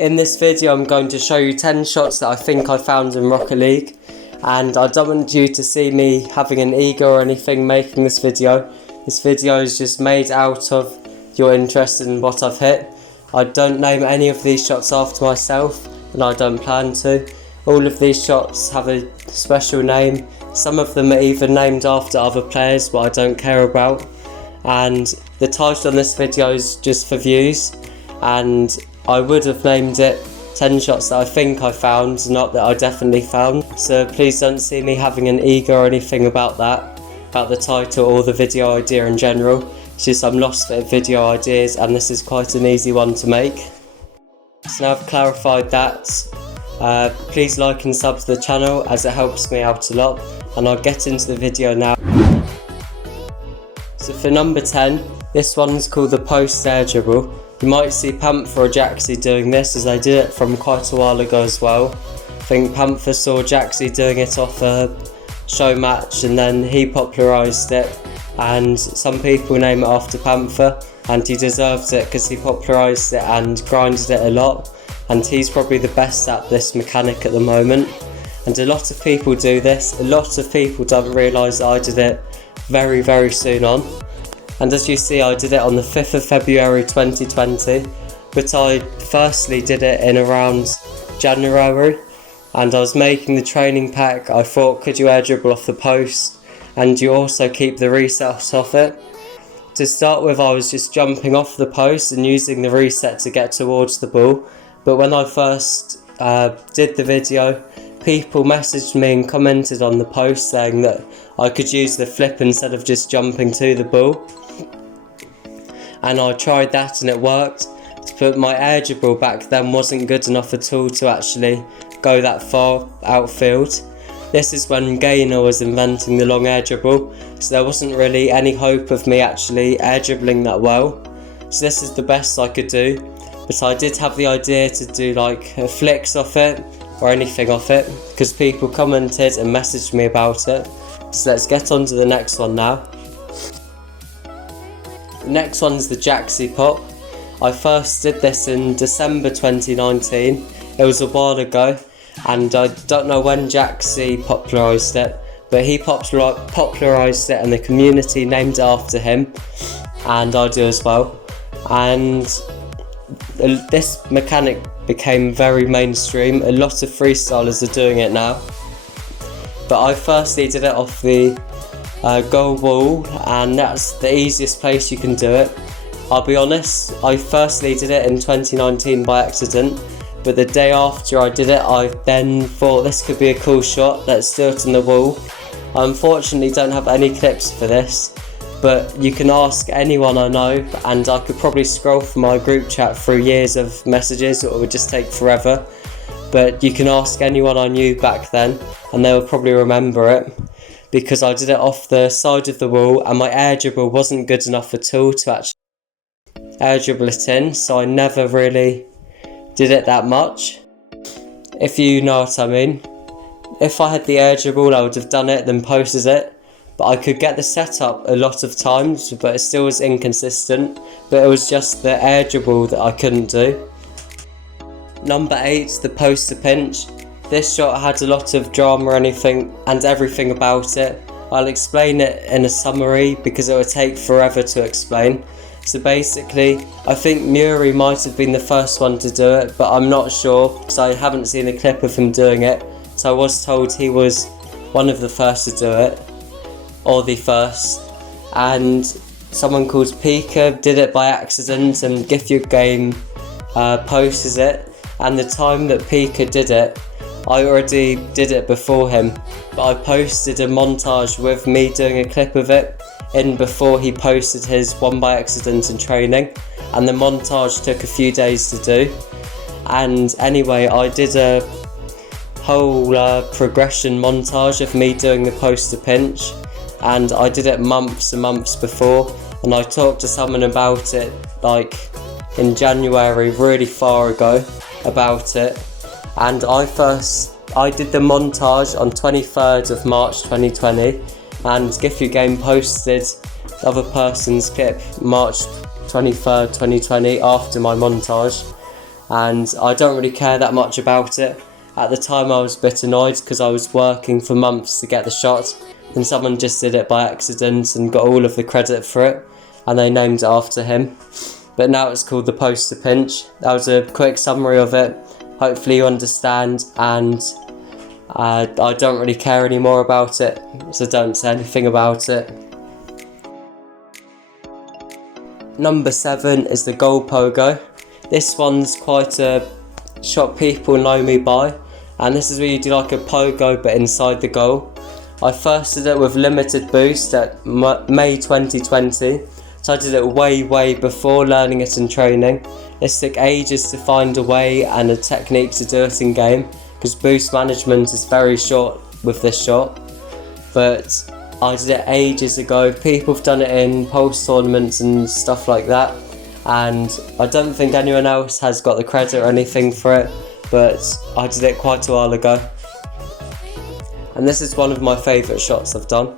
In this video I'm going to show you 10 shots that I think I found in Rocket League, and I don't want you to see me having an ego or anything making this video. This video is just made out of your interest in what I've hit. I don't name any of these shots after myself, and I don't plan to. All of these shots have a special name. Some of them are even named after other players, but I don't care about. And the title on this video is just for views, and I would have named it 10 shots that I think I found, not that I definitely found. So please don't see me having an ego or anything about that, about the title or the video idea in general. It's just I'm lost for video ideas, and this is quite an easy one to make. So now I've clarified that, please like and sub to the channel as it helps me out a lot, and I'll get into the video now. So for number 10, this one's called the post air dribble. You might see Panther or JAKZE doing this, as I did it from quite a while ago as well. I think Panther saw JAKZE doing it off a show match, and then he popularised it, and some people name it after Panther, and he deserves it because he popularised it and grinded it a lot, and he's probably the best at this mechanic at the moment. And a lot of people do this. A lot of people don't realise that I did it very soon on. And as you see, I did it on the 5th of February 2020, but I firstly did it in around January, and I was making the training pack. I thought, could you air dribble off the post and you also keep the reset off it? To start with, I was just jumping off the post and using the reset to get towards the ball, but when I first did the video, people messaged me and commented on the post saying that I could use the flip instead of just jumping to the ball. And I tried that and it worked, but my air dribble back then wasn't good enough at all to actually go that far outfield. This is when Gaynor was inventing the long air dribble, so there wasn't really any hope of me actually air dribbling that well. So this is the best I could do, but I did have the idea to do like a flicks off it or anything off it, because people commented and messaged me about it. So let's get on to the next one now. The next one's the JAKZE pop. I first did this in December 2019. It was a while ago, and I don't know when JAKZE popularised it, but he popularised it and the community named it after him, and I do as well. And this mechanic became very mainstream. A lot of freestylers are doing it now, but I firstly did it off the goal wall, and that's the easiest place you can do it. I'll be honest, I firstly did it in 2019 by accident, but the day after I did it, I then thought this could be a cool shot, let's do it on the wall. I unfortunately don't have any clips for this, but you can ask anyone I know, and I could probably scroll through my group chat through years of messages, or it would just take forever. But you can ask anyone I knew back then, and they'll probably remember it, because I did it off the side of the wall, and my air dribble wasn't good enough at all to actually air dribble it in, so I never really did it that much, if you know what I mean. If I had the air dribble, I would have done it, then posted it, but I could get the setup a lot of times, but it still was inconsistent. But it was just the air dribble that I couldn't do. Number 8, the poster pinch. This shot had a lot of drama and everything about it. I'll explain it in a summary because it would take forever to explain. So basically, I think Muri might have been the first one to do it, but I'm not sure because I haven't seen a clip of him doing it. So I was told he was one of the first to do it, or the first. And someone called Pika did it by accident, and Gif Your Game posts it. And the time that Pika did it, I already did it before him, but I posted a montage with me doing a clip of it in before he posted his one by accident in training, and the montage took a few days to do. And anyway, I did a whole progression montage of me doing the poster pinch, and I did it months and months before, and I talked to someone about it like in January, really far ago, about it. And I did the montage on 23rd of March 2020, and Gif Your Game posted the other person's clip March 23rd 2020 after my montage. and I don't really care that much about it. At the time I was a bit annoyed because I was working for months to get the shot, and someone just did it by accident and got all of the credit for it, and they named it after him. But now it's called the poster pinch. That was a quick summary of it. Hopefully you understand, and I don't really care anymore about it, so don't say anything about it. Number 7 is the goal pogo. This one's quite a shot people know me by, and this is where you do like a pogo but inside the goal. I first did it with limited boost at May 2020, so I did it way before learning it in training. It took ages to find a way and a technique to do it in game, because boost management is very short with this shot. But I did it ages ago. People have done it in pulse tournaments and stuff like that, and I don't think anyone else has got the credit or anything for it, but I did it quite a while ago. And this is one of my favourite shots I've done.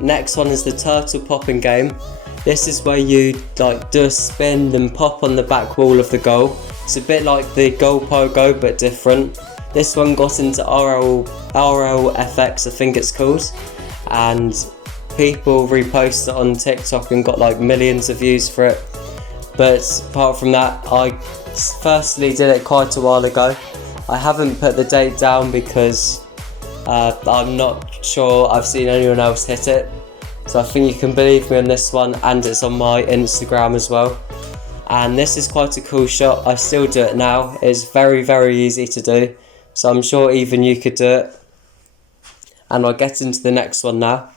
Next one is the turtle popping game. This is where you like do a spin and pop on the back wall of the goal. It's a bit like the goal pogo but different. This one got into RLFX, I think it's called, and people reposted it on TikTok and got like millions of views for it. But apart from that, I firstly did it quite a while ago. I haven't put the date down because I'm not sure I've seen anyone else hit it, so I think you can believe me on this one, and it's on my Instagram as well. And this is quite a cool shot. I still do it now. It's very easy to do, so I'm sure even you could do it. And I'll get into the next one now.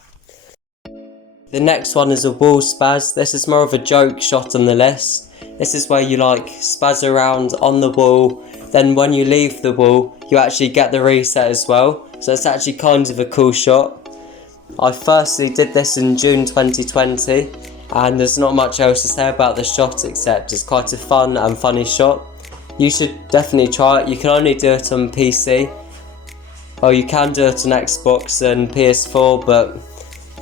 The next one is a wall spaz. This is more of a joke shot on the list. This is where you like spaz around on the wall, then when you leave the wall you actually get the reset as well, so it's actually kind of a cool shot. I firstly did this in June 2020, and there's not much else to say about the shot except it's quite a fun and funny shot. You should definitely try it. You can only do it on PC, or you can do it on Xbox and PS4, but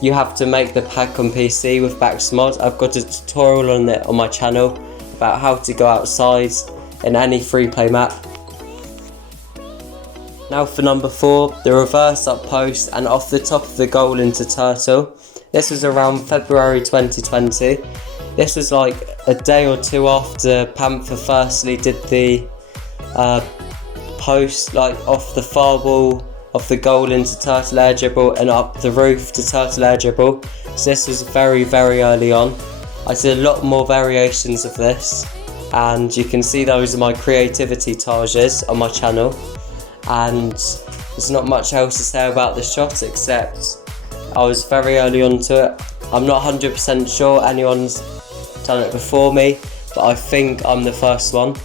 you have to make the pack on PC with Backsmod. I've got a tutorial on it on my channel about how to go outside in any free play map. Now for number 4, the reverse up post and off the top of the goal into turtle. This was around February 2020. This was like a day or two after Panther firstly did the post like off the far wall of the goal into turtle air dribble and up the roof to turtle air dribble. So this was very early on. I did a lot more variations of this, and you can see those are my creativity tages on my channel. And there's not much else to say about the shot except I was very early onto it. I'm not 100% sure anyone's done it before me, but I think I'm the first one.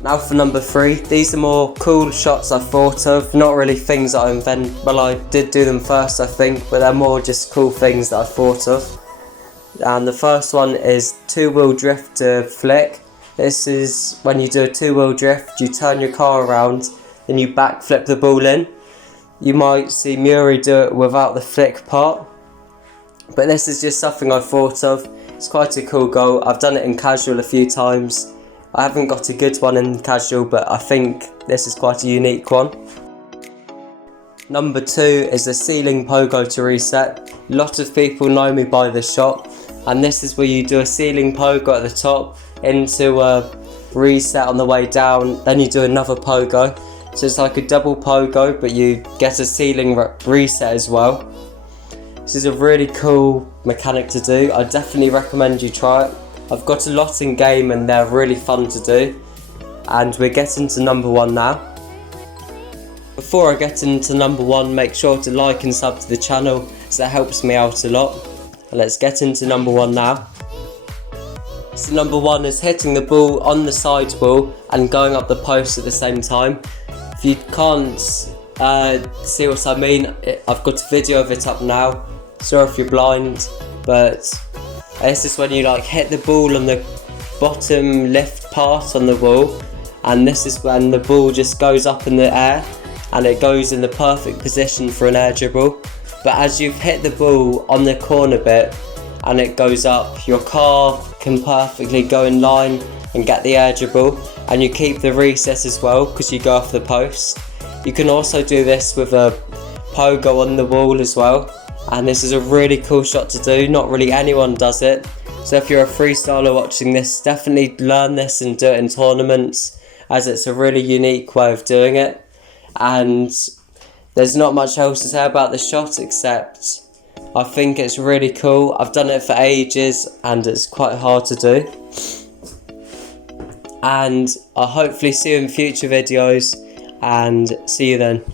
Now for number 3, these are more cool shots I thought of, not really things that I invented. Well, I did do them first I think, but they're more just cool things that I thought of. And the first one is 2-wheel drift to flick. This is when you do a 2-wheel drift, you turn your car around, then you backflip the ball in. You might see Muri do it without the flick part, but this is just something I thought of. It's quite a cool goal. I've done it in casual a few times. I haven't got a good one in casual, but I think this is quite a unique one. Number 2 is the ceiling pogo to reset. A lot of people know me by this shot, and this is where you do a ceiling pogo at the top into a reset on the way down, then you do another pogo. So it's like a double pogo, but you get a ceiling reset as well. This is a really cool mechanic to do. I definitely recommend you try it. I've got a lot in game and they're really fun to do. And we're getting to number 1 now. Before I get into number 1, make sure to like and sub to the channel, so that helps me out a lot. And let's get into number 1 now. So number 1 is hitting the ball on the side wall and going up the post at the same time. If you can't see what I mean, I've got a video of it up now. Sorry if you're blind, but this is when you like hit the ball on the bottom left part on the wall, and this is when the ball just goes up in the air and it goes in the perfect position for an air dribble. But as you've hit the ball on the corner bit and it goes up, your car can perfectly go in line and get the air dribble, and you keep the recess as well because you go off the post. You can also do this with a pogo on the wall as well, and this is a really cool shot to do. Not really anyone does it, so if you're a freestyler watching this, definitely learn this and do it in tournaments, as it's a really unique way of doing it. And there's not much else to say about the shot except I think it's really cool. I've done it for ages and it's quite hard to do. And I'll hopefully see you in future videos, and see you then.